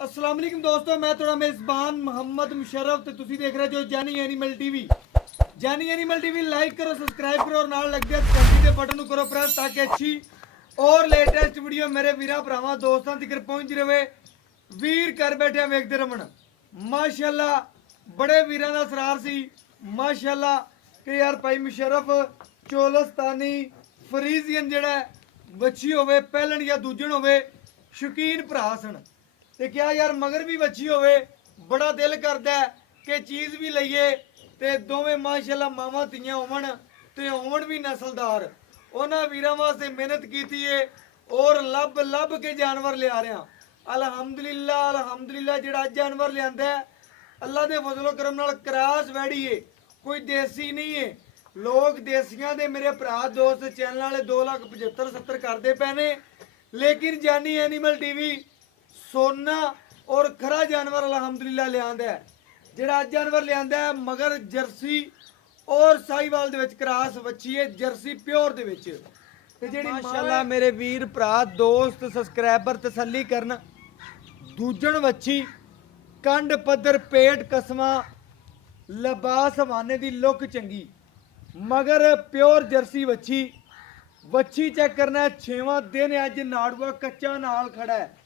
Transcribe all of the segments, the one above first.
अस्सलाम वालेकुम दोस्तों, मैं थोड़ा मेज़बान मोहम्मद मुशर्रफ ते तुसी देख रहे हो जानी एनिमल टीवी। जानी एनिमल टीवी लाइक करो, सब्सक्राइब करो और नाल लग गया घंटी दे बटन करो प्रेस ताकि अच्छी और लेटेस्ट वीडियो मेरे वीरा भरावां दोस्तां तक पहुंच रहे। वीर कर बैठे वेखदे रमन माशाअल्लाह, बड़े वीरां दा सरार सी माशाअल्लाह कि यार भाई मुशर्रफ चोलस्तानी फरीजियन जेड़ा बच्ची होवे पहलन या दूजन होवे शौकीन भरा सन ते क्या यार मगर भी बच्ची होवे बड़ा दिल करदा है कि चीज़ भी लईए ते दोवें माशाअल्लाह मावां धीआं होवन ते होवन भी नस्लदार। उन्हां वीरां वास्ते मेहनत कीती है और लब लब के जानवर लिया रहे हैं। अल्हम्दुलिल्लाह अल्हम्दुलिल्लाह जेड़ा जानवर लियांदा है अल्लाह दे फजलो करम नाल क्रास वैड़ी है, कोई देसी नहीं है। लोग देसियां दे मेरे भरा दोस्त चैनल वाले 2,75,70 करते पे ने, लेकिन जानी एनिमल टीवी सोना और खरा जानवर अल्हम्दुलिल्लाह लियांदा है। जेड़ा जानवर लियांदा है मगर जर्सी और साहिवाल दे विच क्रास बच्ची है, जर्सी प्योर दे विच ते जेड़ी माशाअल्लाह मेरे वीर भरा दोस्त सब्सक्राइबर तसल्ली करन दूजन बच्ची कंड पद्धर पेट कसमा लिबास हवाने दी लुक चंगी मगर प्योर जर्सी बच्ची बच्ची चेक करना है 6वां दिन है, अज नाड़ुआ कच्चा नाल खड़ा है।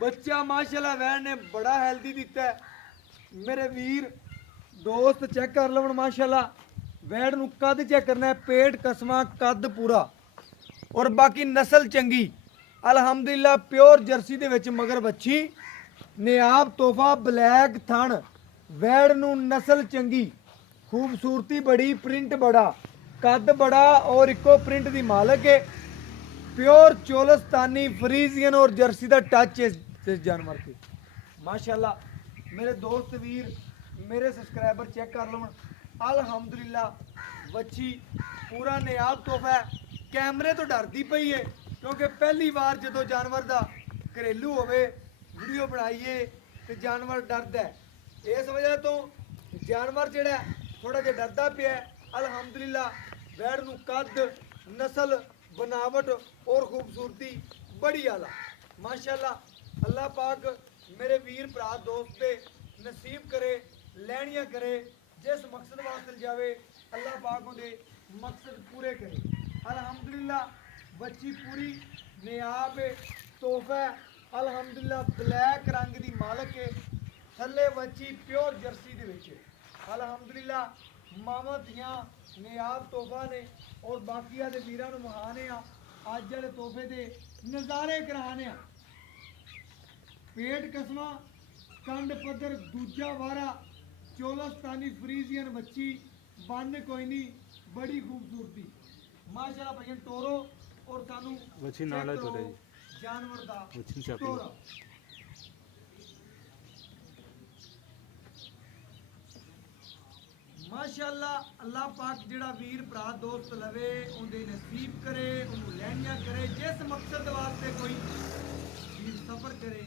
बच्चा माशाल्लाह वैन ने बड़ा हेल्दी दिता है। मेरे वीर दोस्त चेक कर लवन माशाल्लाह वैन नू कद चेक करना है, पेट कसमा कद पूरा और बाकी नस्ल चंगी अल्हम्दुलिल्लाह प्योर जर्सी दे विच मगर बच्ची नियाब तोहफा ब्लैक थन वैड़ नू नस्ल चंगी खूबसूरती बड़ी प्रिंट बड़ा कद बड़ा और इको प्रिंट दी मालक है। प्योर चोलस्तानी फ्रीजियन और जर्सी का टच है इस जानवर के माशाल्लाह। मेरे दोस्त वीर मेरे सब्सक्राइबर चेक कर लो अल्हम्दुलिल्लाह बच्ची पूरा नियाब तोहफा है। कैमरे तो डरती पई है क्योंकि पहली बार जो जानवर का घरेलू होवे वीडियो बनाइए तो जानवर डरदा है। इस वजह तो जानवर जोड़ा थोड़ा जिहा डरदा पिया अल्हम्दुलिल्लाह वैड़ नू कद नस्ल बनावट और खूबसूरती बड़ी आला माशाअल्लाह। अल्लाह पाक मेरे वीर भरा दोस्त दे नसीब करे लैनियां करे जिस मकसद वास्ते जावे अल्लाह पाक उहदे मकसद पूरे करे अल्हम्दुलिल्लाह। बच्ची पूरी नियाब है तोहफा है अल्हम्दुलिल्लाह ब्लैक रंग दी मालक है। थल्ले बच्ची प्योर जर्सी दे विच अल्हम्दुलिल्लाह मावां दियां नियाब तोहफा ने और बाकी आदे वीरां नू महाने अज वाले तोहफे दे नज़ारे कराने। पेट कसमा कंड पद्धर दूजा वारा चोलस्तानी फ्रीजियन बच्ची बन कोई नहीं बड़ी खूबसूरती माशाल्लाह भैया टोरो और सानू बच्ची नाला टोरे जानवर दा बच्ची चेक टोरा माशाअल्लाह। अल्लाह पाक जेड़ा वीर भरा दोस्त लवे उनके नसीब करे उन्होंने लैनियां करे जिस मकसद वास्ते कोई वीर सफर करे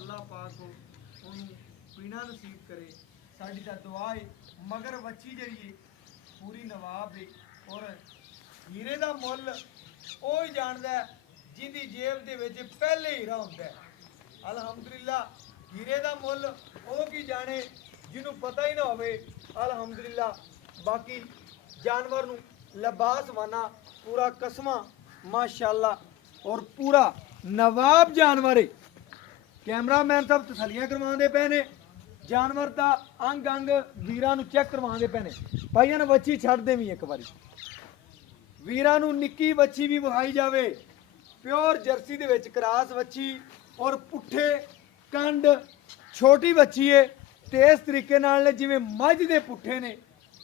अल्लाह पाक उन्होंने पीना नसीब करे। साड़ी दा दुआ है मगर बच्ची जी पूरी नवाब है और हीरे दा मुल ओ ही जानदा है जिंदी जेब दे विच पहले हीरा हुंदा है अल्हम्दुलिल्लाह। हीरे दा मुल ओ की जाने जिन्हों पता ही ना होवे अल्हम्दुलिल्लाह। बाकी जानवर नू लिबास वाना पूरा कसमा माशाअल्लाह और पूरा नवाब जानवर है। कैमरामैन साहब तसलियां करवाते पे ने जानवर का अंग अंग वीरां नू चेक करवाते पे ने। भाइयों ने बच्ची छड़ दे भी एक बारी वीरां नू निक्की बच्ची भी विखाई जावे प्योर जर्सी दे विच क्रास बच्ची और पुट्ठे कंड छोटी बच्ची है ते इस तरीके नाल ने जिवें मझ दे पुट्ठे ने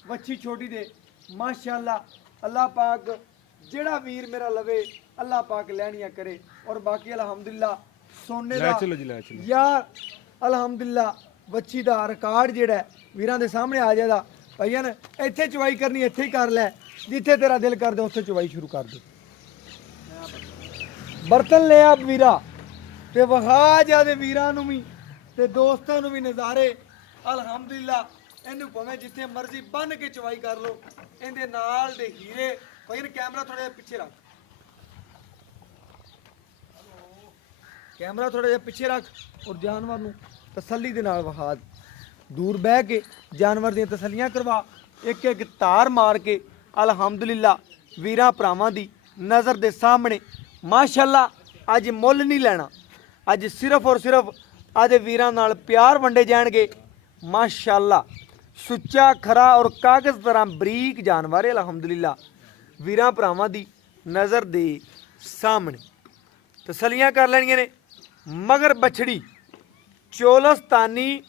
बच्ची छोटी दे माशाअल्लाह। अल्लाह पाक जेड़ा वीर मेरा लवे अल्लाह पाक लैनियां करे और बाकी अल्हम्दुलिल्लाह सोने दा यार अल्हम्दुलिल्लाह बच्ची दा रिकॉर्ड जेड़ा वीरां दे सामने आ जाएगा। भैया ने इत्थे चवाई करनी इत्थे ही कर लै जिथे तेरा दिल कर दे उत्थे चवाई शुरू कर दे। बर्तन ले आप वीरा ते वखा जादे वीरां नू भी ते दोस्तां नू भी नज़ारे अल्हम्दुलिल्लाह। इनू भावें जिथे मर्जी बन के चवाई कर लो इहदे नाल दे हीरे। भाई कैमरा थोड़े पिछे रख ਕੈਮਰਾ ਥੋੜਾ ਜਿਹਾ ਪਿੱਛੇ ਰੱਖ ਔਰ ਜਾਨਵਰ ਨੂੰ ਤਸੱਲੀ ਦੇ ਨਾਲ ਵਹਾ, ਦੂਰ ਬਹਿ ਕੇ ਜਾਨਵਰ ਦੀਆਂ ਤਸੱਲੀਆਂ ਕਰਵਾ, ਇੱਕ ਇੱਕ ਤਾਰ ਮਾਰ ਕੇ ਅਲਹਮਦੁਲਿਲਾ ਵੀਰਾਂ ਭਰਾਵਾਂ ਦੀ ਨਜ਼ਰ ਦੇ ਸਾਹਮਣੇ ਮਾਸ਼ਾਅੱਲਾ ਅੱਜ ਮੁੱਲ ਨਹੀਂ ਲੈਣਾ, ਅੱਜ ਸਿਰਫ ਔਰ ਸਿਰਫ ਆਦੇ ਵੀਰਾਂ ਨਾਲ ਪਿਆਰ ਵੰਡੇ ਜਾਣਗੇ। ਮਾਸ਼ਾਅੱਲਾ ਸੁੱਚਾ ਖਰਾ ਔਰ ਕਾਗਜ਼ ਤਰ੍ਹਾਂ ਬਰੀਕ ਜਾਨਵਰ ਹੈ ਅਲਹਮਦੁਲਿਲਾ ਵੀਰਾਂ ਭਰਾਵਾਂ ਦੀ ਨਜ਼ਰ ਦੇ ਸਾਹਮਣੇ ਤਸੱਲੀਆਂ ਕਰ ਲੈਣੀਆਂ ਨੇ। ਮਗਰ ਬਛੜੀ ਚੋਲਸਤਾਨੀ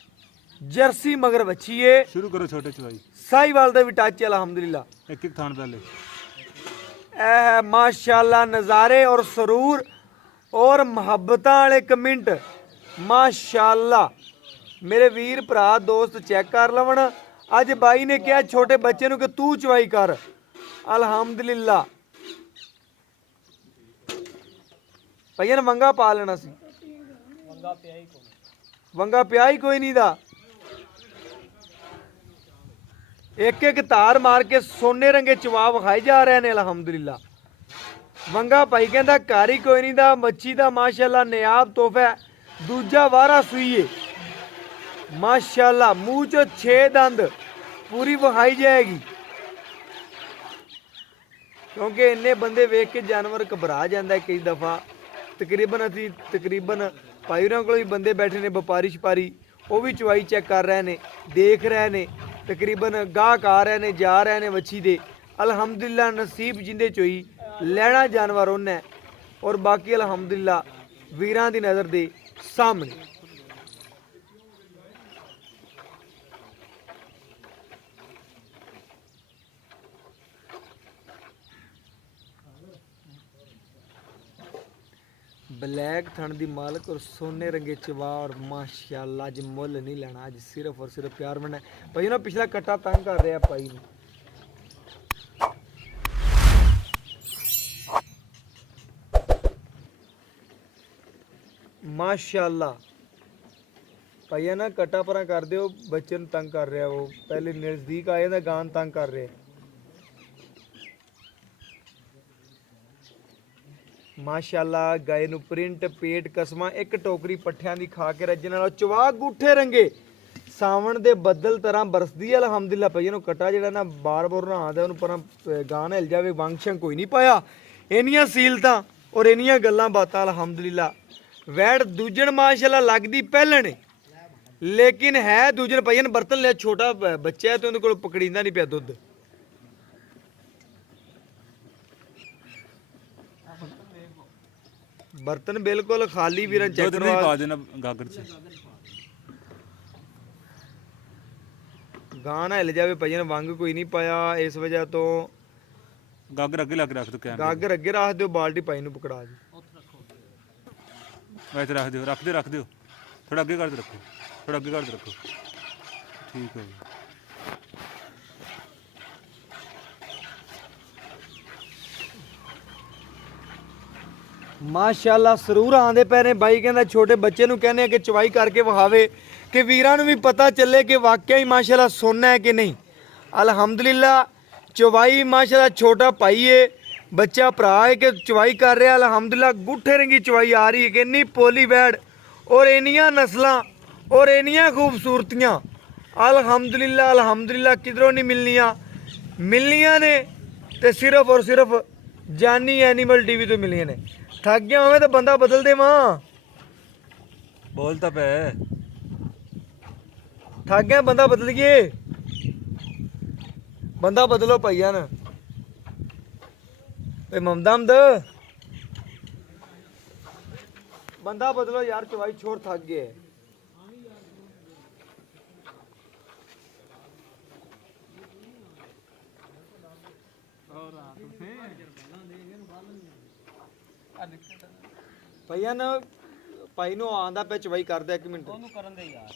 ਜਰਸੀ ਮਗਰ ਬੱਚੀ ਏ। शुरू करो छोटे चवाई ਸਾਹੀਵਾਲ ਦਾ ਵੀ ਟੱਚ ਹੈ ਅਲਹਮਦੁਲਿਲਾ। एक एक थान पहले ਇਹ ਮਾਸ਼ਾਅੱਲਾ ਨਜ਼ਾਰੇ ਔਰ ਸਰੂਰ ਔਰ ਮੁਹੱਬਤਾਂ ਵਾਲੇ ਕਮੈਂਟ ਮਾਸ਼ਾਅੱਲਾ ਮੇਰੇ ਵੀਰ ਭਰਾ ਦੋਸਤ ਚੈੱਕ ਕਰ ਲਵਣ। ਅੱਜ ਬਾਈ ਨੇ ਕਿਹਾ ਛੋਟੇ ਬੱਚੇ ਨੂੰ ਕਿ ਤੂੰ ਚਵਾਈ ਕਰ ਅਲਹਮਦੁਲਿਲਾ। ਭਈਆ ਵੰਗਾ ਪਾ ਲੈਣਾ ਸੀ, ਵੰਗਾ ਪਿਆ ਹੀ ਕੋਈ ਨਹੀਂ ਦਾ। ਇੱਕ ਇੱਕ ਤਾਰ ਮਾਰ ਕੇ ਸੋਨੇ ਰੰਗੇ ਚਵਾ ਵਿਖਾਏ ਜਾ ਰਹੇ ਨੇ ਅਲਹਮਦੁਲਿਲਾ। ਵੰਗਾ ਭਾਈ ਕਹਿੰਦਾ ਘਰ ਹੀ ਕੋਈ ਨਹੀਂ ਦਾ, ਮੱਛੀ ਦਾ ਮਾਸ਼ਾਅੱਲਾ ਨਿਆਬ ਤੋਹਫਾ ਹੈ। ਦੂਜਾ ਵਾਰਾ ਸੂਈਏ ਮਾਸ਼ਾਅੱਲਾ, ਮੂੰਹ ਚੋਂ 6 ਦੰਦ ਪੂਰੀ ਵਿਖਾਈ ਜਾਏਗੀ, ਕਿਉਂਕਿ ਇੰਨੇ ਬੰਦੇ ਵੇਖ ਕੇ ਜਾਨਵਰ ਘਬਰਾ ਜਾਂਦਾ ਕਈ ਦਫਾ। ਤਕਰੀਬਨ ਭਾਈ ਉਹਨਾਂ ਕੋਲ ਵੀ ਬੰਦੇ ਬੈਠੇ ਨੇ ਵਪਾਰੀ ਛਪਾਰੀ, ਉਹ ਵੀ ਚਵਾਈ ਚੈੱਕ ਕਰ ਰਹੇ ਨੇ, ਦੇਖ ਰਹੇ ਨੇ, ਤਕਰੀਬਨ ਗਾਹਕ ਆ ਰਹੇ ਨੇ ਜਾ ਰਹੇ ਨੇ ਵੱਛੀ ਦੇ। ਅਲਹਮਦੁਲਿਲਾ ਨਸੀਬ ਜਿੰਦੇ ਚੋਈ ਲੈਣਾ ਜਾਨਵਰ ਉਹਨੇ, ਔਰ ਬਾਕੀ ਅਲਹਮਦੁਲਿਲਾ ਵੀਰਾਂ ਦੀ ਨਜ਼ਰ ਦੇ ਸਾਹਮਣੇ। ब्लैक थन दी मालक और सोने रंगे चवा और माशाअल्लाह अज मुल नहीं लेना, अज सिर्फ और सिर्फ प्यार बनना है। भाई ना पिछला कट्टा तंग कर रहा भाई ने, माशाअल्लाह भाई ना कट्टा परा कर दो, बच्चे ਨੂੰ तंग कर रहा, वो पहले नजदीक आए ना गान तंग कर रहे। माशाअल्लाह गाय ਨੂੰ ਪ੍ਰਿੰਟ ਪੇਟ ਕਸਮਾਂ ਇੱਕ ਟੋਕਰੀ ਪੱਠਿਆਂ ਦੀ ਖਾ ਕੇ ਰੱਜਣ ਵਾਲਾ ਚਵਾ ਗੁੱਠੇ ਰੰਗੇ ਸਾਵਣ ਦੇ ਬੱਦਲ ਤਰ੍ਹਾਂ ਬਰਸਦੀ ਹੈ ਅਲਹਮਦੁਲਿਲਾ। ਪਈ ਇਹਨੂੰ ਕਟਾ ਜਿਹੜਾ ਨਾ ਬਾਰ-ਬਾਰ ਨਾ ਆਉਂਦਾ ਉਹਨੂੰ ਪਰਾਂ ਗਾਂ ਹਿਲ ਜਾਵੇ, ਵੰਸ਼ੰ ਕੋਈ ਨਹੀਂ ਪਾਇਆ। ਇੰਨੀਆਂ ਸੀਲਤਾਂ ਔਰ ਇੰਨੀਆਂ ਗੱਲਾਂ ਬਾਤਾਂ ਅਲਹਮਦੁਲਿਲਾ। ਵੈੜ ਦੂਜਣ ਮਾਸ਼ਾਅੱਲਾ ਲੱਗਦੀ ਪਹਿਲਣ, ਲੇਕਿਨ ਹੈ ਦੂਜਣ ਪਈਨ ਬਰਤਨ ਲਿਆ ਛੋਟਾ ਬੱਚਾ ਹੈ ਤੇ ਉਹਦੇ ਕੋਲ ਪਕੜੀਂਦਾ ਨਹੀਂ ਪਿਆ ਦੁੱਧ। बर्तन बिल्कुल खाली भी चेक दूध नहीं पा देना गागर से, गाना हिल जावे भजन वंग कोई नहीं पाया, इस वजह तो गागर अगे लग रख दो, कैमरे गागर अगे रख दो, बाल्टी पाई नूं पकड़ा जी वैसे रख दो थोड़ा अगे कर दो, रखो थोड़ा अगे कर दो, रखो ठीक है। ਮਾਸ਼ਾਅੱਲਾ ਸਰੂਰ ਆਂਦੇ ਪਏ ਨੇ। ਬਾਈ ਕਹਿੰਦਾ ਛੋਟੇ ਬੱਚੇ ਨੂੰ ਕਹਿੰਦੇ ਆ ਕਿ ਚਵਾਈ ਕਰਕੇ ਵਿਖਾਵੇ ਕਿ ਵੀਰਾਂ ਨੂੰ ਵੀ ਪਤਾ ਚੱਲੇ ਕਿ ਵਾਕਿਆ ਹੀ ਮਾਸ਼ਾਅੱਲਾ ਸੋਨਾ ਹੈ ਕਿ ਨਹੀਂ। ਅਲਹਮਦੁਲਿਲਾ ਚਵਾਈ ਮਾਸ਼ਾਅੱਲਾ ਛੋਟਾ ਭਾਈ ਏ, ਬੱਚਾ ਭਰਾ ਹੈ ਕਿ ਚਵਾਈ ਕਰ ਰਿਹਾ ਅਲਹਮਦੁਲਿਲਾ। ਗੁੱਠੇ ਰੰਗੀ ਚਵਾਈ ਆ ਰਹੀ ਹੈ ਕਿ ਇੰਨੀ ਪੋਲੀ ਵੈੜ ਔਰ ਇੰਨੀਆਂ ਨਸਲਾਂ ਔਰ ਇੰਨੀਆਂ ਖੂਬਸੂਰਤੀਆਂ ਅਲਹਮਦੁਲਿਲਾ। ਅਲਹਮਦੁਲਿਲਾ ਕਿਧਰੋਂ ਨਹੀਂ ਮਿਲਣੀਆਂ ਨੇ ਤੇ ਸਿਰਫ ਔਰ ਸਿਰਫ ਜਾਨੀ ਐਨੀਮਲ ਟੀਵੀ ਤੋਂ ਮਿਲੀਆਂ ਨੇ। थक गया हमें तो बंदा बदल दे, मां बोलता पे थक गया बंदा बदल गए, बंदा बदलो भैया न ममदमद बंदा बदलो यार, चवाई छोड़ थक गए। ਭਈਆ ਨਾ ਭਾਈ ਨੂੰ ਆਂਦਾ ਪਿਆ ਚਵਾਈ ਕਰਦਾ 1 ਮਿੰਟ ਉਹਨੂੰ ਕਰਨ ਦੇ ਯਾਰ,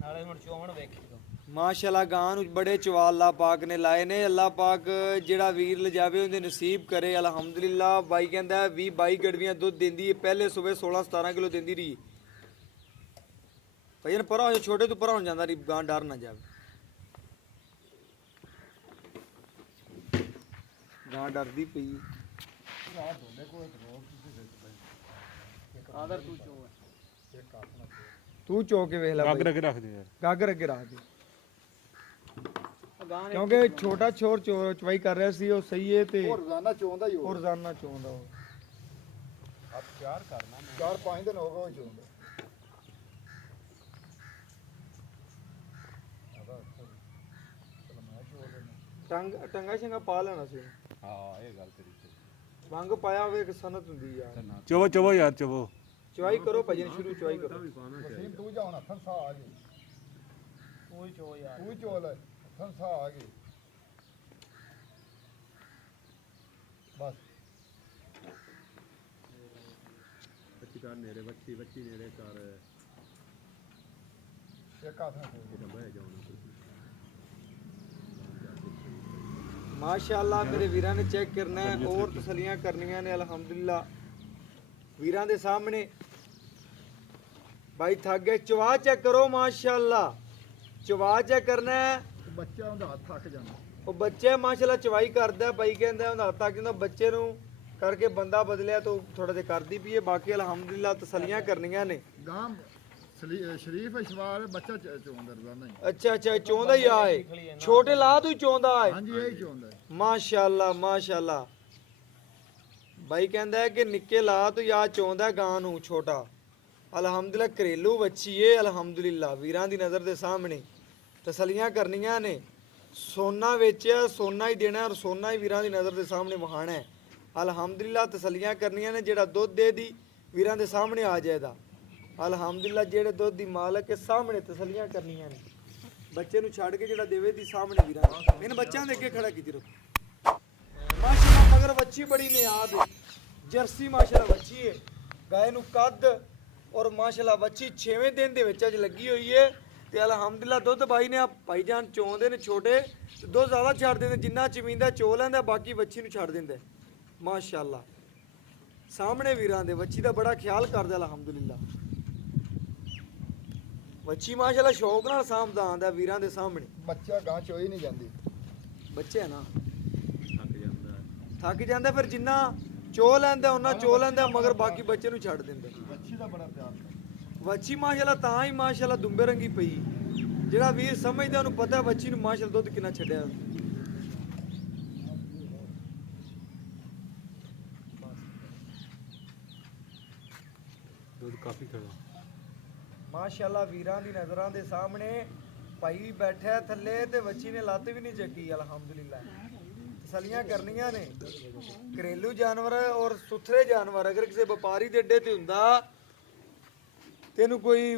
ਨਾਲੇ ਹੁਣ ਚੋਵਣ ਵੇਖੀ ਤੋ ਮਾਸ਼ਾਅੱਲਾ। ਗਾਂ ਨੂੰ ਬੜੇ ਚਵਾ ਅੱਲਾਹ ਪਾਕ ਨੇ ਲਾਏ ਨੇ। ਅੱਲਾਹ ਪਾਕ ਜਿਹੜਾ ਵੀਰ ਲਿਜਾਵੇ ਉਹਦੇ ਨਸੀਬ ਕਰੇ ਅਲਹਮਦੁਲਿਲਾ। ਬਾਈ ਕਹਿੰਦਾ 20-22 ਗੜਵੀਆਂ ਦੁੱਧ ਦਿੰਦੀ ਹੈ, ਪਹਿਲੇ ਸਵੇਰ 16-17 ਕਿਲੋ ਦਿੰਦੀ ਰਹੀ। ਭਈਆ ਪਰਾਂ ਹੋ ਛੋਟੇ ਤੋਂ ਪਰਾਂ ਹੋ ਜਾਂਦਾ ਰਹੀ, ਗਾਂ ਡਰ ਨਾ ਜਾਵੇ, ਗਾਂ ਡਰਦੀ ਪਈ। ਆਦਰ ਤੂੰ ਚੋ ਤੂੰ ਚੋ ਕੇ ਵੇਖ ਲੈ ਗਾਗਰ ਅੱਗੇ ਰੱਖ ਦੇ ਯਾਰ। ਗਾਗਰ ਅੱਗੇ ਰੱਖ ਦੇ ਕਿਉਂਕਿ ਛੋਟਾ ਛੋਰ ਚਵਾਈ ਕਰ ਰਿਹਾ ਸੀ ਉਹ ਸਹੀ ਹੈ ਤੇ ਰੋਜ਼ਾਨਾ ਚੋਂਦਾ ਹੀ ਉਹ ਰੋਜ਼ਾਨਾ ਚੋਂਦਾ ਉਹ ਆਪ 4-5 ਦਿਨ ਹੋ ਗਏ ਉਹ ਚੋਂਦਾ ਟੰਗਾ ਸ਼ੰਗਾ ਪਾ ਲੈਣਾ ਸੀ ਹਾਂ ਇਹ ਗੱਲ ਤੇਰੀ ਵੰਗ ਪਾਇਆ ਹੋਵੇ ਇੱਕ ਸਨਤ ਹੁੰਦੀ ਯਾਰ ਚਵੋ ਚਵੋ ਯਾਰ ਚਵੋ। ਚਵਾਈ ਕਰੋ ਭਜਨ ਸ਼ੁਰੂ ਚਵਾਈ ਕਰੋ ਵਸੀਮ ਤੂੰ ਜਾ ਹੁਣ ਹੱਥਾਂ ਸਾਹ ਆ ਗਈ ਤੂੰ ਚੋ ਯਾਰ ਤੂੰ ਚੋ ਲੈ ਹੱਥਾਂ ਸਾਹ ਆ ਗਈ ਬਸ ਬੱਚੀ ਕਰ ਨੇੜੇ ਬੱਚੀ ਨੇੜੇ ਕਰ ਇੱਕ ਹੱਥ ਨਾਲ ਚੋ ਬਹਿ ਜਾਉਣਾ। ਮਾਸ਼ਾਅੱਲਾ ਮੇਰੇ ਵੀਰਾਂ ਨੇ ਚੈੱਕ ਕਰਨਾ ਹੈ ਔਰ ਤਸਲੀਆਂ ਕਰਨੀਆਂ ਨੇ ਅਲਹਮਦੁਲਿਲਾ ਵੀਰਾਂ ਦੇ ਸਾਹਮਣੇ ਭਾਈ ਥੱਕ ਗਏ ਚਵਾ ਚੈੱਕ ਕਰੋ ਮਾਸ਼ਾਅੱਲਾ ਚਵਾ ਚੈੱਕ ਕਰਨਾ ਹੈ ਬੱਚਾ ਉਹਦਾ ਹੱਥ ਥੱਕ ਜਾਂਦਾ ਉਹ ਬੱਚੇ ਮਾਸ਼ਾਅੱਲਾ ਚਵਾਈ ਕਰਦਾ ਭਾਈ ਕਹਿੰਦਾ ਉਹਦਾ ਹੱਥ ਤੱਕ ਬੱਚੇ ਨੂੰ ਕਰਕੇ ਬੰਦਾ ਬਦਲਿਆ ਤਾਂ ਥੋੜਾ ਜਿਹਾ ਕਰਦੀ ਪਈ ਹੈ ਬਾਕੀ ਅਲਹਮਦੁਲਿਲਾ ਤਸਲੀਆਂ ਕਰਨੀਆਂ ਨੇ ਗਾਂ ਸ਼ਰੀਫ ਇਸ਼ਵਾਰ ਬੱਚਾ ਚੋਂਦਾ ਰੋਜ਼ਾਨਾ ਹੀ ਅੱਛਾ ਚੋਂਦਾ ਹੀ ਆਏ ਛੋਟੇ ਲਾ ਤੂੰ ਚੋਂਦਾ ਆਏ ਹਾਂਜੀ ਇਹ ਹੀ ਚੋਂਦਾ ਹੈ ਮਾਸ਼ਾਅੱਲਾ ਭਾਈ ਕਹਿੰਦਾ ਹੈ ਕਿ ਨਿੱਕੇ ਲਾ ਤੂੰ ਯਾ ਚੋਂਦਾ ਗਾਂ ਨੂੰ ਛੋਟਾ ਅਲਹਮਦੁਲਿਲਾ ਘਰੇਲੂ ਬੱਚੀ ਏ ਅਲਹਮਦੁਲਿਲਾ ਵੀਰਾਂ ਦੀ ਨਜ਼ਰ ਦੇ ਸਾਹਮਣੇ ਤਸਲੀਆਂ ਕਰਨੀਆਂ ਨੇ ਸੋਨਾ ਵੇਚਿਆ ਸੋਨਾ ਹੀ ਦੇਣਾ ਔਰ ਸੋਨਾ ਹੀ ਵੀਰਾਂ ਦੀ ਨਜ਼ਰ ਦੇ ਸਾਹਮਣੇ ਵਹਾਣਾ ਹੈ ਅਲਹਮਦੁਲਿਲਾ ਤਸਲੀਆਂ ਕਰਨੀਆਂ ਨੇ ਜਿਹੜਾ ਦੁੱਧ ਦੇ ਦੀ ਵੀਰਾਂ ਦੇ ਸਾਹਮਣੇ ਆ ਜਾਏਦਾ ਅਲਹਮਦੁਲਿਲਾ ਜਿਹੜੇ ਦੁੱਧ ਦੀ ਮਾਲਕ ਹੈ ਸਾਹਮਣੇ ਤਸਲੀਆਂ ਕਰਨੀਆਂ ਨੇ ਬੱਚੇ ਨੂੰ ਛੱਡ ਕੇ ਜਿਹੜਾ ਦੇਵੇ ਦੀ ਸਾਹਮਣੇ ਵੀਰਾਂ ਇਹਨਾਂ ਬੱਚਿਆਂ ਦੇ ਅੱਗੇ ਖੜਾ ਕੀਤੀ ਰੋ ਮਾਸ਼ਾਅੱਲਾ ਮਗਰ ਬੱਚੀ ਬੜੀ ਨਿਆਦ ਹੈ ਜਰਸੀ ਮਾਸ਼ਾਅੱਲਾ ਬੱਚੀ ਹੈ ਗਾਇ ਨੂੰ ਕੱਦ ਔਰ ਮਾਸ਼ਾਅੱਲਾ ਬੱਚੀ 6ਵੇਂ ਦਿਨ ਦੇ ਵਿੱਚ ਅੱਜ ਲੱਗੀ ਹੋਈ ਹੈ ਤੇ ਅਲਹਮਦੁਲਿਲਾ ਦੁੱਧ ਬਾਈ ਨੇ ਆ ਭਾਈਜਾਨ ਚੋਂਦੇ ਨੇ ਛੋਟੇ ਤੇ ਦੁੱਧ ਜ਼ਿਆਦਾ ਛੱਡ ਦਿੰਦੇ ਜਿੰਨਾ ਚਮੀਂਦਾ ਚੋ ਲੈਂਦਾ ਬਾਕੀ ਬੱਚੀ ਨੂੰ ਛੱਡ ਦਿੰਦਾ ਮਾਸ਼ਾਅੱਲਾ ਸਾਹਮਣੇ ਵੀਰਾਂ ਦੇ ਬੱਚੀ ਦਾ ਬੜਾ ਖਿਆਲ ਕਰਦਾ ਅਲਹਮਦੁਲਿਲਾ ਬੱਚੀ ਮਾਸ਼ਾਅੱਲਾ ਸ਼ੌਕ ਨਾਲ ਸਾਂਭਦਾ ਆਂਦਾ ਵੀਰਾਂ ਦੇ ਸਾਹਮਣੇ ਬੱਚਾ ਗਾਂ ਚੋਈ ਨਹੀਂ ਜਾਂਦੀ ਬੱਚੇ ਆ ਨਾ ਥੱਕ ਜਾਂਦਾ ਫਿਰ ਜਿੰਨਾ ਚੋ ਲੈਂਦਾ ਉਹਨਾਂ ਚੋ ਲੈਂਦਾ ਮਗਰ ਬਾਕੀ ਬੱਚੇ ਨੂੰ ਛੱਡ ਦਿੰਦਾ ਬੱਚੀ ਦਾ ਬੜਾ ਪਿਆਰ ਕਰਦਾ ਵੱਛੀ ਮਾਸ਼ਾਅੱਲਾ ਤਾਂ ਹੀ ਮਾਸ਼ਾਅੱਲਾ ਦੁੰਬੇ ਰੰਗੀ ਪਈ ਜਿਹੜਾ ਵੀਰ ਸਮਝਦਾ ਉਹਨੂੰ ਪਤਾ ਵੱਛੀ ਨੂੰ ਮਾਸ਼ਾਅੱਲਾ ਦੁੱਧ ਕਿੰਨਾ ਛੱਡਿਆ ਦੁੱਧ ਕਾਫੀ ਖੜਾ ਮਾਸ਼ਾਅੱਲਾ ਵੀਰਾਂ ਦੀ ਨਜ਼ਰਾਂ ਦੇ ਸਾਹਮਣੇ ਭਾਈ ਬੈਠਾ ਥੱਲੇ ਤੇ ਵੱਛੀ ਨੇ ਲੱਤ ਵੀ ਨਹੀਂ ਚੱਕੀ ਅਲਹਮਦੁਲਿਲਾ ਤਸਲੀਆਂ ਕਰਨੀਆਂ ਨੇ ਘਰੇਲੂ ਜਾਨਵਰ ਔਰ ਸੁਥਰੇ ਜਾਨਵਰ ਅਗਰ ਕਿਸੇ ਵਪਾਰੀ ਦੇ ਅੱਡੇ ਤੇ ਹੁੰਦਾ ਤੈਨੂੰ ਕੋਈ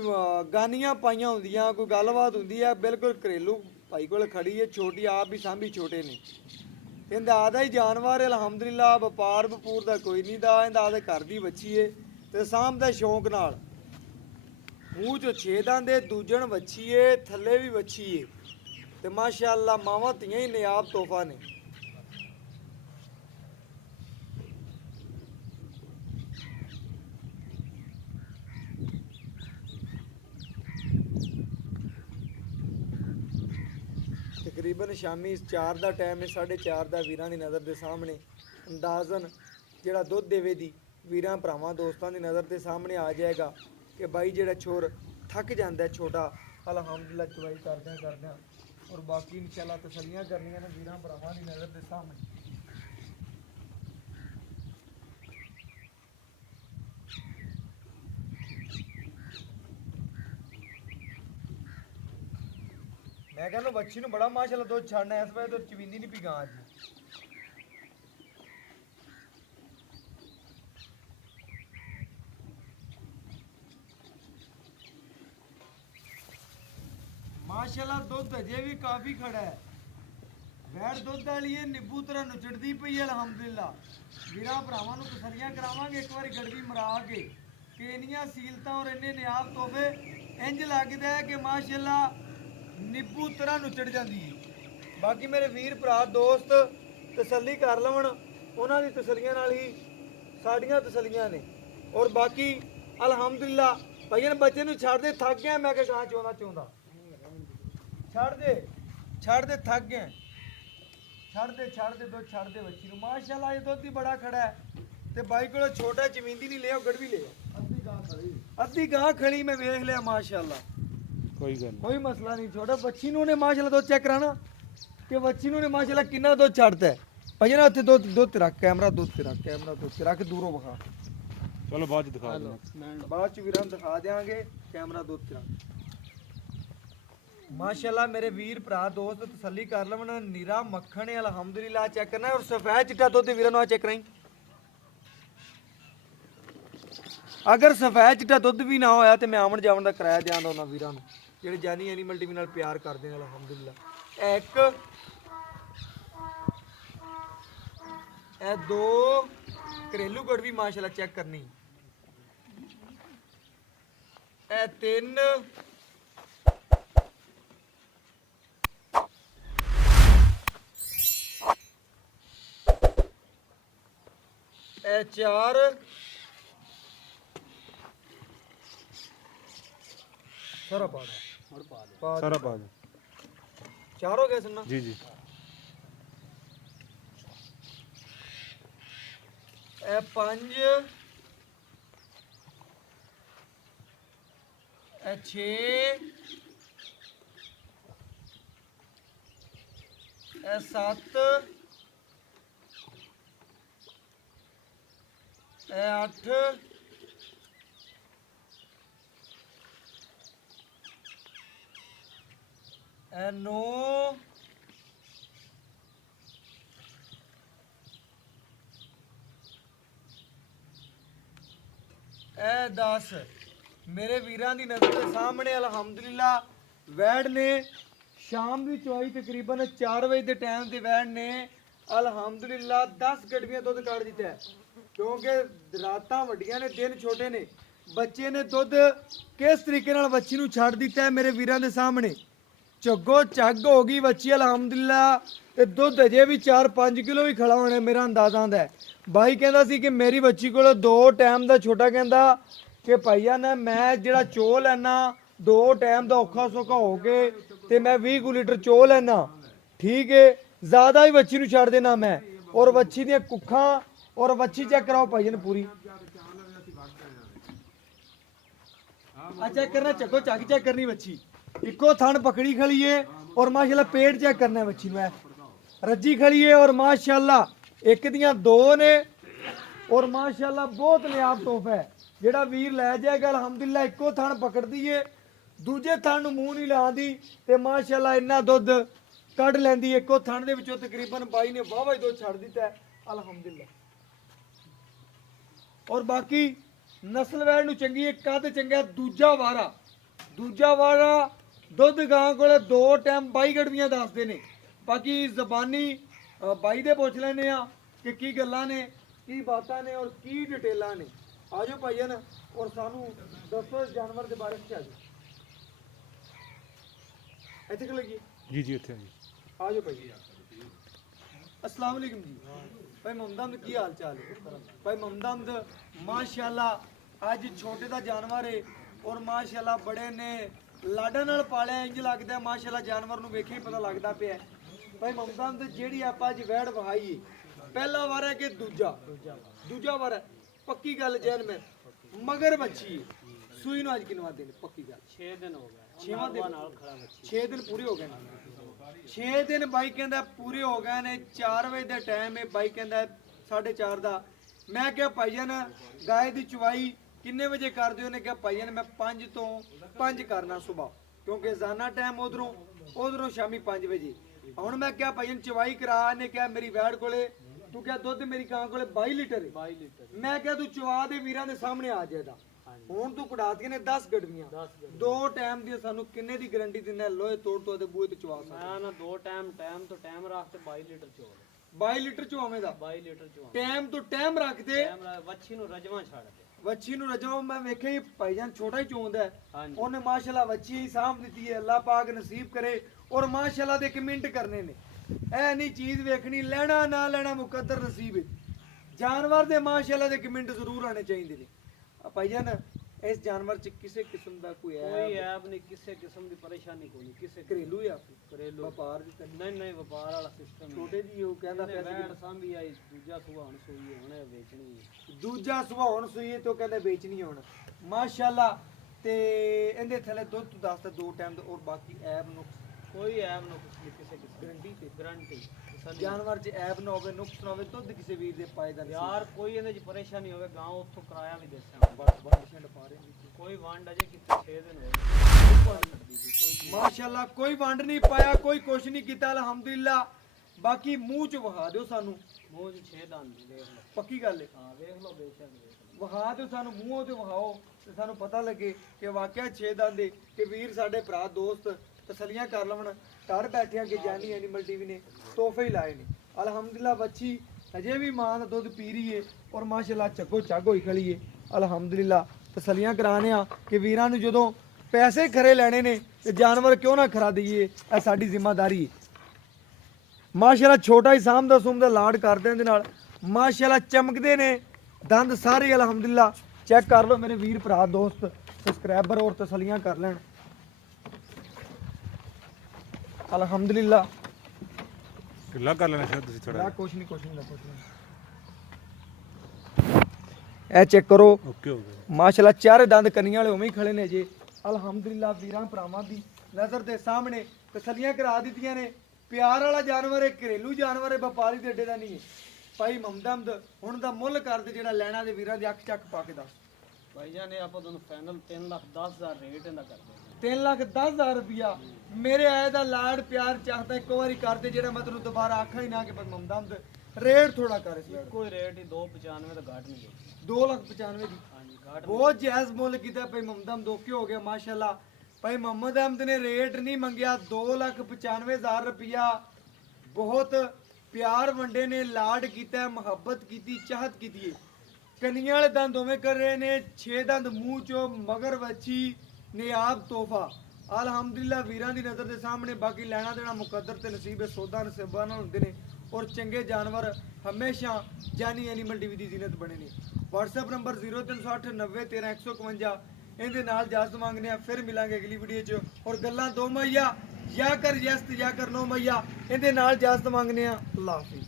ਗਾਨੀਆਂ ਪਾਈਆਂ ਹੁੰਦੀਆਂ ਕੋਈ ਗੱਲਬਾਤ ਹੁੰਦੀ ਆ ਬਿਲਕੁਲ ਘਰੇਲੂ ਭਾਈ ਕੋਲ ਖੜੀ ਹੈ ਛੋਟੀ ਆਪ ਵੀ ਸਾਂਭੀ ਛੋਟੇ ਨੇ ਇਹਦਾ ਆਦਾ ਹੀ ਜਾਨਵਰ ਅਲਹਮਦੁਲਿਲਾ ਵਪਾਰ ਵਪੂਰ ਦਾ ਕੋਈ ਨਹੀਂ ਦਾ ਇਹਦਾ ਆਦੇ ਘਰ ਦੀ ਬੱਚੀ ਏ ਤੇ ਸਾਂਭਦਾ ਸ਼ੌਂਕ ਨਾਲ ਮੂੰਹ ਚੋਂ 6 ਦੰਦ ਦੂਜਣ ਵੱਛੀ ਏ ਥੱਲੇ ਵੀ ਵੱਛੀ ਏ ਤੇ ਮਾਸ਼ਾਅੱਲਾ ਮਾਵਾਂ ਧੀਆਂ ਹੀ ਨਿਆਬ ਤੋਹਫਾ ਨੇ ਤਕਰੀਬਨ ਸ਼ਾਮੀ 4 ਦਾ ਟਾਈਮ ਹੈ 4:30 ਦਾ ਵੀਰਾਂ ਦੀ ਨਜ਼ਰ ਦੇ ਸਾਹਮਣੇ ਅੰਦਾਜ਼ਨ ਜਿਹੜਾ ਦੁੱਧ ਦੇਵੇ ਦੀ ਵੀਰਾਂ ਭਰਾਵਾਂ ਦੋਸਤਾਂ ਦੀ ਨਜ਼ਰ ਦੇ ਸਾਹਮਣੇ ਆ ਜਾਏਗਾ ਕਿ ਬਾਈ ਜਿਹੜਾ ਛੋਰ ਥੱਕ ਜਾਂਦਾ ਛੋਟਾ ਅਲਹਮਦੁਲਿਲਾ ਚਵਾਈ ਕਰਦਿਆਂ ਔਰ ਬਾਕੀ ਇਨਸ਼ਾਅੱਲਾ ਤਸੱਲੀਆਂ ਕਰਨੀਆਂ ਨੇ ਵੀਰਾਂ ਭਰਾਵਾਂ ਦੀ ਨਜ਼ਰ ਦੇ ਸਾਹਮਣੇ ਮੈਂ ਕਹਿੰਦਾ ਬੱਚੀ ਨੂੰ ਬੜਾ ਮਾਸ਼ਾਅੱਲਾ ਦੁੱਧ ਛੱਡਣਾ ਇਸ ਵੇਲੇ ਤਾਂ ਚਵੀਂਦੀ ਨਹੀਂ ਪੀ ਗਾਂ ਅੱਜ ਮਾਸ਼ਾਅੱਲਾ ਦੁੱਧ ਅਜੇ ਵੀ ਕਾਫੀ ਖੜਾ ਹੈ ਵੈੜ ਦੁੱਧ ਵਾਲੀ ਇਹ ਨਿੱਬੂ ਤਰ੍ਹਾਂ ਨੁਚੜਦੀ ਪਈ ਹੈ ਅਲਹਮਦੁਲਿਲਾ ਵੀਰਾਂ ਭਰਾਵਾਂ ਨੂੰ ਤਸੱਲੀਆਂ ਕਰਾਵਾਂਗੇ ਇੱਕ ਵਾਰੀ ਗੜਵੀ ਮਰਾ ਕੇ ਕਿ ਇੰਨੀਆਂ ਸੀਲਤਾਂ ਔਰ ਇੰਨੇ ਨਿਆਬ ਤੋਹਫੇ ਇੰਜ ਲੱਗਦਾ ਹੈ ਕਿ ਮਾਸ਼ਾਅੱਲਾ ਨਿੱਬੂ ਤਰ੍ਹਾਂ ਨੁਚੜ ਜਾਂਦੀ ਹੈ ਬਾਕੀ ਮੇਰੇ ਵੀਰ ਭਰਾ ਦੋਸਤ ਤਸੱਲੀ ਕਰ ਲਵਣ ਉਹਨਾਂ ਦੀ ਤਸੱਲੀਆਂ ਨਾਲ ਹੀ ਸਾਡੀਆਂ ਤਸੱਲੀਆਂ ਨੇ ਔਰ ਬਾਕੀ ਅਲਹਮਦੁਲਿਲਾ ਭਾਈਆਂ ਬੱਚੇ ਨੂੰ ਛੱਡ ਦੇ ਥੱਕ ਗਿਆ ਮੈਂ ਕਿ ਗਾਂ ਚੋਂਦਾ ਛੱਡ ਦੇ ਥੱਕ ਗਏ ਛੱਡ ਦੇ ਦੁੱਧ ਛੱਡ ਦੇ ਬੱਚੀ ਨੂੰ ਮਾਸ਼ਾਅੱਲਾ ਇਹ ਦੁੱਧ ਹੀ ਬੜਾ ਖੜਾ ਹੈ ਤੇ ਬਾਈ ਕੋਲ ਛੋਟਾ ਜ਼ਮੀਨ ਦੀ ਨਹੀਂ ਲਿਆ ਗੜਵੀ ਲਿਆ ਅੱਧੀ ਗਾਂ ਅੱਧੀ ਗਾਂ ਖੜੀ ਮੈਂ ਵੇਖ ਲਿਆ ਮਾਸ਼ਾਅੱਲਾ, ਕੋਈ ਗੱਲ ਨਹੀਂ। ਕੋਈ ਮਸਲਾ ਨਹੀਂ। ਛੋਟਾ ਬੱਚੀ ਨੂੰ ਨੇ ਮਾਸ਼ਾਅੱਲਾ ਦੁੱਧ ਚੈੱਕ ਕਰਾਣਾ ਕਿ ਬੱਚੀ ਨੂੰ ਨੇ ਮਾਸ਼ਾਅੱਲਾ ਕਿੰਨਾ ਦੁੱਧ ਛੱਡਦਾ ਹੈ। ਭਾਈ ਨਾ ਉੱਥੇ ਦੁੱਧ ਤੇ ਰੱਖ, ਕੈਮਰਾ ਦੁੱਧ ਤੇ ਰੱਖ, ਕੈਮਰਾ ਦੁੱਧ ਤੇ ਰੱਖ, ਦੂਰੋਂ ਵਿਖਾ। ਚਲੋ ਬਾਅਦ ਚ ਦਿਖਾ ਦਿੰਦਾ। ਬਾਅਦ ਚ ਵੀਰਾਂ ਨੂੰ ਦਿਖਾ ਦਿਆਂਗੇ, ਕੈਮਰਾ ਦੁੱਧ ਤੇ ਰੱਖ। ਮਾਸ਼ਾਅੱਲਾ ਮੇਰੇ ਵੀਰ ਭਰਾ ਦੋਸਤ ਤਸੱਲੀ ਕਰ ਲਵਣ, ਨੀਰਾ ਮੱਖਣ ਹੈ ਅਲਹਮਦੁਲਿਲਾ। ਚੈੱਕ ਕਰਨਾ ਔਰ ਸਫੈਦ ਚਿੱਟਾ ਦੁੱਧ ਵੀਰਾਂ ਨੂੰ ਆ ਚੈੱਕ ਕਰਾਈ। ਅਗਰ ਸਫੈਦ ਚਿੱਟਾ ਦੁੱਧ ਵੀ ਨਾ ਹੋਇਆ ਤੇ ਮੈਂ ਆਵਣ ਜਾਵਣ ਦਾ ਕਿਰਾਇਆ ਦਿਆਂਦਾ ਉਹਨਾਂ ਵੀਰਾਂ ਨੂੰ ਜਿਹੜੇ ਜਾਨੀ ਐਨੀਮਲ ਟੀਵੀ ਨਾਲ ਪਿਆਰ ਕਰਦੇ ਨੇ ਅਲਹਮਦੁਲਿਲਾ। ਇੱਕ ਇਹ ਦੋ ਘਰੇਲੂ ਗੁੜ ਵੀ ਮਾਸ਼ਾਅੱਲਾ ਚੈੱਕ ਕਰਨੀ। ਇਹ ਤਿੰਨ, ਇਹ ਚਾਰ, ਸਾਰਾ ਪਾ ਦੇ, ਸਾਰਾ ਪਾ ਦਿਓ। ਚਾਰ ਹੋ ਗਏ ਸੁਣਨਾ। ਜੀ ਜੀ। ਇਹ ਪੰਜ, ਇਹ ਛੇ, ਇਹ ਸੱਤ, ਇਹ ਅੱਠ, ਇਹ ਨੌ, ਇਹ 10। ਮੇਰੇ ਵੀਰਾਂ ਦੀ ਨਜ਼ਰ ਦੇ ਸਾਹਮਣੇ ਅਲਹਮਦੁਲਿਲਾ ਵੈੜ ਨੇ ਸ਼ਾਮ ਦੀ ਚਵਾਈ ਤਕਰੀਬਨ 4 ਵਜੇ ਦੇ ਟਾਈਮ ਤੇ ਵੈੜ ਨੇ ਅਲਹਮਦੁਲਿਲਾ 10 ਗੜਵੀਆਂ ਦੁੱਧ ਕੱਢ ਦਿੱਤਾ ਹੈ। ਕਿਉਂਕਿ ਰਾਤਾਂ ਵੱਡੀਆਂ ਨੇ, ਦਿਨ ਛੋਟੇ ਨੇ। ਬੱਚੇ ਨੇ ਦੁੱਧ ਕਿਸ ਤਰੀਕੇ ਨਾਲ ਬੱਚੀ ਨੂੰ ਛੱਡ ਦਿੱਤਾ ਹੈ ਮੇਰੇ ਵੀਰਾਂ ਦੇ ਸਾਹਮਣੇ। ਝੱਗੋ ਝੱਗ ਹੋ ਗਈ ਬੱਚੀ ਅਲਹਮਦੁਲਿਲਾ, ਤੇ ਦੁੱਧ ਅਜੇ ਵੀ 4-5 ਕਿਲੋ ਵੀ ਖੜਾ ਹੋਣਾ ਮੇਰਾ ਅੰਦਾਜ਼ਾ ਆਂਦਾ ਹੈ। ਬਾਈ ਕਹਿੰਦਾ ਸੀ ਕਿ ਮੇਰੀ ਬੱਚੀ ਕੋਲ 2 ਟਾਈਮ ਦਾ, ਛੋਟਾ ਕਹਿੰਦਾ ਕਿ ਭਾਈਆ ਨਾ ਮੈਂ ਜਿਹੜਾ ਚੋ ਲੈਣਾ 2 ਟਾਈਮ ਦਾ ਔਖਾ ਸੌਖਾ ਹੋ ਕੇ ਤੇ ਮੈਂ 20 ਕੁ ਲੀਟਰ ਚੋ ਲੈਣਾ, ਠੀਕ ਹੈ, ਜ਼ਿਆਦਾ ਹੀ ਬੱਚੀ ਨੂੰ ਛੱਡ ਦੇਣਾ ਮੈਂ। ਔਰ ਬੱਚੀ ਦੀਆਂ ਕੁੱਖਾਂ ਔਰ ਬੱਚੀ ਚੈੱਕ ਕਰਾਓ ਭਾਈਆ ਨੇ ਪੂਰੀ ਆ ਚੈੱਕ ਕਰਨਾ, ਚੱਕੋ ਚੱਕ ਚੈੱਕ ਕਰਨੀ ਬੱਚੀ। ਇੱਕੋ ਥਣ ਪਕੜੀ ਖੜੀ ਏ ਔਰ ਮਾਸ਼ਾਅੱਲਾ ਪੇਟ ਚੈੱਕ ਕਰਨਾ ਬੱਚੀ ਨੂੰ, ਰੱਜੀ ਖੜੀ ਏ ਔਰ ਮਾਸ਼ਾਅੱਲਾ ਇੱਕ ਦੀਆਂ 2 ਨੇ ਔਰ ਮਾਸ਼ਾਅੱਲਾ ਬਹੁਤ ਨਿਆਬ ਤੋਹਫਾ ਹੈ। ਜਿਹੜਾ ਵੀਰ ਲੈ ਜਾਏਗਾ ਅਲਹਮਦੁਲਿਲਾ ਇੱਕੋ ਥਣ ਪਕੜਦੀ ਏ, ਦੂਜੇ ਥਣ ਨੂੰ ਮੂੰਹ ਨਹੀਂ ਲਾਉਂਦੀ ਤੇ ਮਾਸ਼ਾਅੱਲਾ ਇੰਨਾ ਦੁੱਧ ਕੱਢ ਲੈਂਦੀ। ਇੱਕੋ ਥਣ ਦੇ ਵਿੱਚੋਂ ਤਕਰੀਬਨ ਬਾਈ ਨੇ ਵਾਹਵਾ ਹੀ ਦੁੱਧ ਛੱਡ ਦਿੱਤਾ ਹੈ ਅਲਹਮਦੁਲਿਲਾ। ਔਰ ਬਾਕੀ ਨਸਲ ਵੈੜ ਨੂੰ ਚੰਗੀ ਹੈ, ਕੱਦ ਚੰਗਾ। ਦੂਜਾ ਵਾਰਾ ਦੁੱਧ ਗਾਂ ਕੋਲੇ 2 ਟਾਈਮ 22 ਗੜਵੀਆਂ ਦੱਸਦੇ ਨੇ। ਬਾਕੀ ਜ਼ਬਾਨੀ ਬਾਈ ਦੇ ਪੁੱਛ ਲੈਨੇ ਆ ਕਿ ਕੀ ਗੱਲਾਂ ਨੇ, ਕੀ ਬਾਤਾਂ ਨੇ ਔਰ ਕੀ ਡਿਟੇਲਾਂ ਨੇ। ਆਜੋ ਭਾਈਆਂ ਔਰ ਸਾਨੂੰ ਦੱਸੋ ਇਸ ਜਾਨਵਰ ਦੇ ਬਾਰੇ ਚ। ਆਜੋ ਇੱਥੇ ਕਿ ਲੱਗੀ ਜੀ ਜੀ ਇੱਥੇ ਆ ਜੀ। ਆਜੋ ਭਾਈ। अस्सलाम वालेकुम जी। भाई मोहम्मद की हाल चाल है? भाई मोहम्मद माशाल्लाह आज छोटे दा जानवर है और माशाल्लाह बड़े ने लाडा नाल पालिया। इंज लगदा है माशाल्लाह जानवर नूं वेखे ही पता लगदा पिया। भाई मोहम्मद जेड़ी आपां अज वैड़ वहाई पहला वार है कि दूजा वार है? पक्की गल जैन में मगर बच्ची सूई नूं अज किनवा दिन? पक्की गल 6 दिन हो गए। 6वां दिन नाल खड़ा बच्ची 6 दिन पूरे हो गए। 6 दिन बाई कहंदा पूरे हो गए ने। 4 बजे का टाइम है, बाई कहंदा 4:30 का। मैं क्या भाईजान गाय की चवाई किन्ने बजे कर दो? ने क्या भाईजान मैं 5 तो 5 करना सुबह, क्योंकि जाना टाइम उधरों शामी 5 बजे। हुण मैं क्या भाईजान चवाई करा। ने क्या मेरी वैड़ कोले तू क्या दुध मेरी गां कोले 22 लीटर है। 22 लीटर मैं क्या तू चवा दे वीरां दे सामने आ जाएगा। ਹੁਣ ਤੂੰ ਕਢਾਤੀਆਂ ਨੇ 10 ਗੜਵੀਆਂ 2 ਟਾਈਮ ਦੀ। ਸਾਨੂੰ ਕਿੰਨੇ ਦੀ ਗਾਰੰਟੀ ਦਿੰਦਾ ਲੋਹੇ ਤੋੜ ਤੋਂ ਦੇ ਬੂਹੇ ਤੇ ਚਵਾ ਸਕਦਾ? ਮੈਂ ਨਾ 2 ਟਾਈਮ ਤੋਂ ਟਾਈਮ ਰੱਖ ਤੇ 22 ਲੀਟਰ ਚੋਲ। 22 ਲੀਟਰ ਚਵਾਵੇਂਗਾ? 22 ਲੀਟਰ ਚੋਲ ਟਾਈਮ ਤੋਂ ਟਾਈਮ ਰੱਖ ਦੇ। ਵੱਛੀ ਨੂੰ ਰਜਵਾ ਛੱਡ ਦੇ। ਵੱਛੀ ਨੂੰ ਰਜਵਾ ਮੈਂ ਵੇਖਿਆ ਹੀ ਭਾਈਜਾਨ ਛੋਟਾ ਹੀ ਚੋਂਦਾ ਹੈ। ਹਾਂਜੀ। ਉਹਨੇ ਮਾਸ਼ਾਅੱਲਾ ਵੱਛੀ ਹੀ ਸਾਂਭ ਦਿੱਤੀ ਹੈ। ਅੱਲਾਹ ਪਾਕ ਨਸੀਬ ਕਰੇ। ਔਰ ਮਾਸ਼ਾਅੱਲਾ ਦੇ ਕਮੈਂਟ ਕਰਨੇ ਨੇ। ਇਹ ਨਹੀਂ ਚੀਜ਼ ਵੇਖਣੀ, ਲੈਣਾ ਨਾ ਲੈਣਾ ਮੁਕੱਦਰ ਨਸੀਬ ਹੈ। ਜਾਨਵਰ ਦੇ ਮਾਸ਼ਾਅੱਲਾ ਦੇ ਕਮੈਂਟ ਜ਼ਰੂਰ ਆਣੇ ਚਾਹੀਦੇ ਨੇ। ਭਾਈਜਾਨ इस जानवर च किसी किस्म का कोई ऐप नहीं, किसी किस्म की परेशानी कोई नहीं। किसी घरेलू या घरेलू व्यापार नहीं व्यापार वाला सिस्टम छोटे जी वो कहंदा पिया वैड़ सांभी आई दूजा सुबह हुण सूई हुण वेचनी है। दूजा सुबह हुण सूई तो कहंदा बेचनी हुण। ਮਾਸ਼ਾਅੱਲਾ। ਤੇ ਇਹਦੇ ਥੱਲੇ ਦੁੱਧ ਤੂੰ ਦੱਸਦਾ 2 ਟਾਈਮ ਦਾ ਔਰ ਬਾਕੀ ਐਬ ਨੂੰ कोई ऐप ना कुछ भी किसी किस्म ਗਰੰਟੀ ਤੇ गारंटी तसल्ली। ਜਾਨਵਰ 'ਚ ਐਬ ਨਾ ਹੋਵੇ ਨੁਕਸ ਨਾ ਹੋਵੇ ਦੁੱਧ ਕਿਸੇ ਵੀਰ ਦੇ ਪਾਏਦਾਰ यार कोई ਇਹਦੇ ਚ ਪਰੇਸ਼ਾਨੀ ਹੋਵੇ ਗਾਂ ਉੱਥੋਂ ਕਿਰਾਇਆ ਵੀ ਦੇਸਾਂ ਬਸ ਬੰਦ ਪਾ ਰਹੇ ਨੇ ਕੋਈ ਵੰਡ ਅਜੇ ਕਿਤੇ 6 ਦਿਨ ਹੋਏ ਮਾਸ਼ਾਅੱਲਾ। ਕੋਈ ਵੰਡ ਨਹੀਂ ਪਾਇਆ, ਕੋਈ ਕੁਛ ਨਹੀਂ ਕੀਤਾ ਅਲਹਮਦੁਲਿਲਾ। ਬਾਕੀ ਮੂੰਹ 'ਚ ਵਹਾ ਦਿਓ ਸਾਨੂੰ, ਮੂੰਹ ਚ 6 ਦੰਦ ਦੇਖ ਲਓ। ਪੱਕੀ ਗੱਲ ਹੈ। ਹਾਂ ਵੇਖ ਲਓ ਬੇਸ਼ੱਕ ਵੇਖ ਲਓ। ਵਹਾ ਦਿਓ ਸਾਨੂੰ, ਮੂੰਹੋਂ ਤੇ ਵਹਾਓ ਤੇ ਸਾਨੂੰ ਪਤਾ ਲੱਗੇ ਕਿ ਵਾਕਿਆ 6 ਦੰਦ ਕਿ ਵੀਰ ਸਾਡੇ ਭਰਾ ਦੋਸਤ ਤਸੱਲੀਆਂ ਕਰ ਲਵਣ। ਘਰ ਬੈਠਿਆਂ ਕਿ ਜਾਨੀ ਐਨੀਮਲ ਟੀਵੀ ਨੇ ਤੋਹਫੇ ਹੀ ਲਾਏ ਨੇ ਅਲਹਮਦੁਲਿਲਾ। ਬੱਚੀ ਅਜੇ ਵੀ ਮਾਂ ਦਾ ਦੁੱਧ ਪੀ ਰਹੀ ਏ ਔਰ ਮਾਸ਼ਾਅੱਲਾ ਚੱਕੋ ਚੱਕ ਹੋਈ ਖੜੀ ਏ ਅਲਹਮਦੁਲਿਲਾ। ਤਸੱਲੀਆਂ ਕਰਾਣੇ ਆ ਕਿ ਵੀਰਾਂ ਨੂੰ ਜਦੋਂ ਪੈਸੇ ਖਰੇ ਲੈਣੇ ਨੇ ਤੇ ਜਾਨਵਰ ਕਿਉਂ ਨਾ ਖਰਾ ਦਈਏ, ਇਹ ਸਾਡੀ ਜ਼ਿੰਮੇਵਾਰੀ ਹੈ। ਮਾਸ਼ਾਅੱਲਾ ਛੋਟਾ ਹੀ ਸਾਂਭਦਾ ਸੁੰਭਦਾ ਲਾਡ ਕਰਦੇ ਇਹਦੇ ਨਾਲ ਮਾਸ਼ਾਅੱਲਾ। ਚਮਕਦੇ ਨੇ ਦੰਦ ਸਾਰੇ ਅਲਹਮਦੁਲਿਲਾ। ਚੈੱਕ ਕਰ ਲਓ ਮੇਰੇ ਵੀਰ ਭਰਾ ਦੋਸਤ ਸਬਸਕ੍ਰਾਈਬਰ ਔਰ ਤਸੱਲੀਆਂ ਕਰ ਲੈਣ ਅਲਹਮਦੁਲਿਲਾ। ਢਿੱਲਾ ਕਰ ਲੈਣਾ ਸ਼ਾਇਦ ਤੁਸੀਂ ਥੋੜਾ। ਕੁਛ ਨਹੀਂ ਇਹ ਚੈੱਕ ਕਰੋ ਓਕੇ ਹੋ ਗਿਆ। ਮਾਸ਼ਾਅੱਲਾ। ਚਾਰੇ ਦੰਦ ਕੰਨੀਆਂ ਵਾਲੇ ਉਵੇਂ ਹੀ ਖੜੇ ਨੇ ਜੇ ਅਲਹਮਦੁਲਿਲਾ। ਵੀਰਾਂ ਭਰਾਵਾਂ ਦੀ ਨਜ਼ਰ ਦੇ ਸਾਹਮਣੇ ਤਸੱਲੀਆਂ ਕਰਾ ਦਿੱਤੀਆਂ ਨੇ। ਪਿਆਰ ਵਾਲਾ ਜਾਨਵਰ ਹੈ, ਘਰੇਲੂ ਜਾਨਵਰ ਹੈ, ਵਪਾਰੀ ਦੇ ਅੱਡੇ ਦਾ ਨਹੀਂ ਹੈ। ਭਾਈ ਮੁਹੰਮਦ ਹੁਣ ਦਾ ਮੁੱਲ ਕਰਦੇ ਜਿਹੜਾ ਲੈਣਾ ਦੇ ਵੀਰਾਂ ਦੀ ਅੱਖ ਚੱਕ ਪਾ ਕੇ ਦੱਸ। ਭਾਈਜਾਨ ਇਹ ਆਪਾਂ ਤੁਹਾਨੂੰ ਫਾਈਨਲ 3,10,000 ਰੇਟ ਇਹਦਾ ਕਰਦੇ ਹਾਂ। 3,10,000 ਰੁਪਇਆ ਮੇਰੇ ਆਏ ਦਾ ਲਾਡ ਪਿਆਰ ਚਾਹਤਾ ਇੱਕ ਵਾਰੀ ਕਰਦੇ ਜਿਹੜਾ ਮੈਂ ਤੈਨੂੰ ਦੁਬਾਰਾ ਆਖਾਂ ਹੀ ਨਾ ਕਿ ਮੁਹੰਮਦ ਰੇਟ ਥੋੜਾ ਕਰ ਇਸ ਵਾਰ। ਕੋਈ ਰੇਟ ਹੀ 295 ਦਾ ਘਾਟ ਨਹੀਂ ਹੋਈ। 2,95,000 ਦੀ ਹਾਂਜੀ ਘਾਟ ਬਹੁਤ ਜਾਇਜ਼ ਮੁੱਲ ਕੀਤਾ ਭਾਈ ਮੁਹੰਮਦ ਦੋਕੇ ਹੋ ਗਿਆ ਮਾਸ਼ਾਅੱਲਾ। ਭਾਈ ਮੁਹੰਮਦ ਅਹਿਮਦ ਨੇ ਰੇਟ ਨਹੀਂ ਮੰਗਿਆ 2,95,000 ਰੁਪਇਆ। ਬਹੁਤ ਪਿਆਰ ਵੰਡੇ ਨੇ, ਲਾਡ ਕੀਤਾ, ਮੁਹੱਬਤ ਕੀਤੀ, ਚਾਹਤ ਕੀਤੀ ਹੈ। ਕੰਨੀਆਂ ਵਾਲੇ ਦੰਦ ਉਵੇਂ ਕਰ ਰਹੇ ਨੇ, 6 ਦੰਦ ਮੂੰਹ ਚੋਂ ਮਗਰ ਵੱਛੀ ਨਿਆਬ ਤੋਹਫਾ ਅਲਹਮਦੁਲਿਲਾ ਵੀਰਾਂ ਦੀ ਨਜ਼ਰ ਦੇ ਸਾਹਮਣੇ। ਬਾਕੀ ਲੈਣਾ ਦੇਣਾ ਮੁਕੱਦਰ ਤੇ ਨਸੀਬ ਹੈ, ਸੌਦਾ ਨਸੀਬਾਂ ਨਾਲ ਹੁੰਦੇ ਨੇ ਔਰ ਚੰਗੇ ਜਾਨਵਰ ਹਮੇਸ਼ਾ ਜਾਨੀ ਐਨੀਮਲ ਟੀਵੀ ਦੀ ਜ਼ੀਨਤ ਬਣੇ ਨੇ। WhatsApp ਨੰਬਰ 0360 90 13 151 ਇਹਦੇ ਨਾਲ ਇਜਾਜ਼ਤ ਮੰਗਦੇ ਆ। ਫਿਰ ਮਿਲਾਂਗੇ ਅਗਲੀ ਵੀਡੀਓ 'ਚ ਔਰ ਗੱਲਾਂ ਦੋ ਮਈਆ ਜਾਂ ਕਰ ਯਸ ਤੇ ਜਾਂ ਕਰ ਨੋ ਮਈਆ ਇਹਦੇ ਨਾਲ ਇਜਾਜ਼ਤ ਮੰਗਦੇ ਆ। ਅੱਲਾਹ ਹਾਫਿਜ਼।